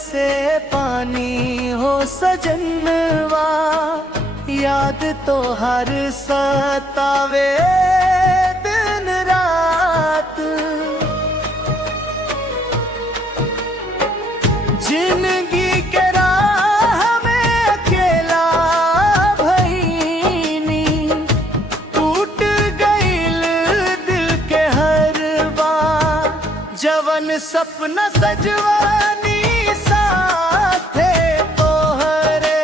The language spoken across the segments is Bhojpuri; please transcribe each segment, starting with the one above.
से पानी हो सजनवा, याद तो हर सतावे दिन रात। जिंदगी के राह में अकेला भईनी, टूट गईल दिल के हर बार। जवन सपना सजवानी साथे तोहरे,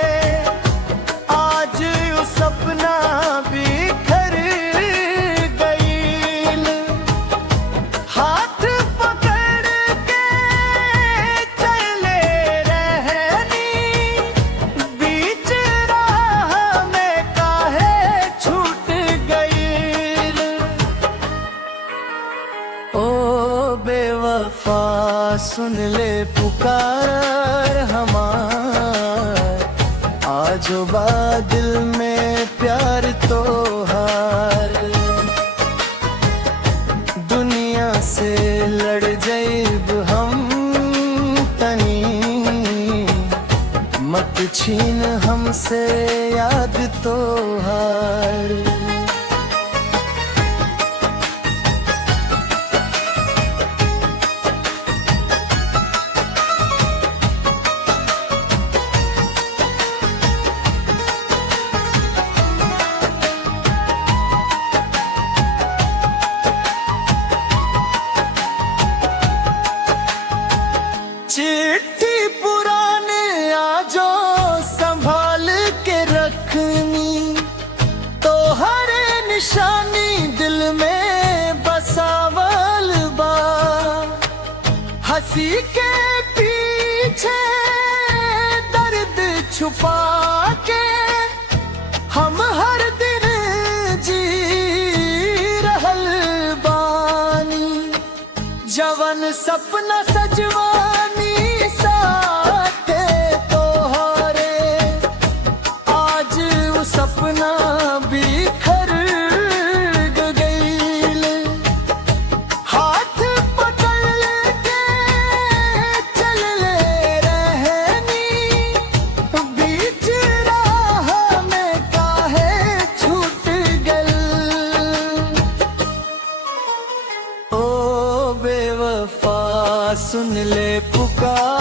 आज वो सपना बिखर गईल। हाथ पकड़ के चले रहनी, बीच राह में काहे छूट गईल। ओ बेवफा सुन ले पुकार हमार, आजो बा दिल में प्यार तो हार। दुनिया से लड़ जाइब हम तनी, मत छीन हमसे याद तो हार। चिट्ठी पुराने आजो संभाल के रखनी, तो हर निशानी दिल में बसावल बा। हंसी के पीछे दर्द छुपा के हम हर दिन जी रहल बानी। जवन सपना सजवानी साथे तोहरे, आज वो सपना बिखर गईल। हाथ पकड़ के चल ले रहनी, बीच राह में काहे छूट गईल। ओ बेवफा सुन ले पुकार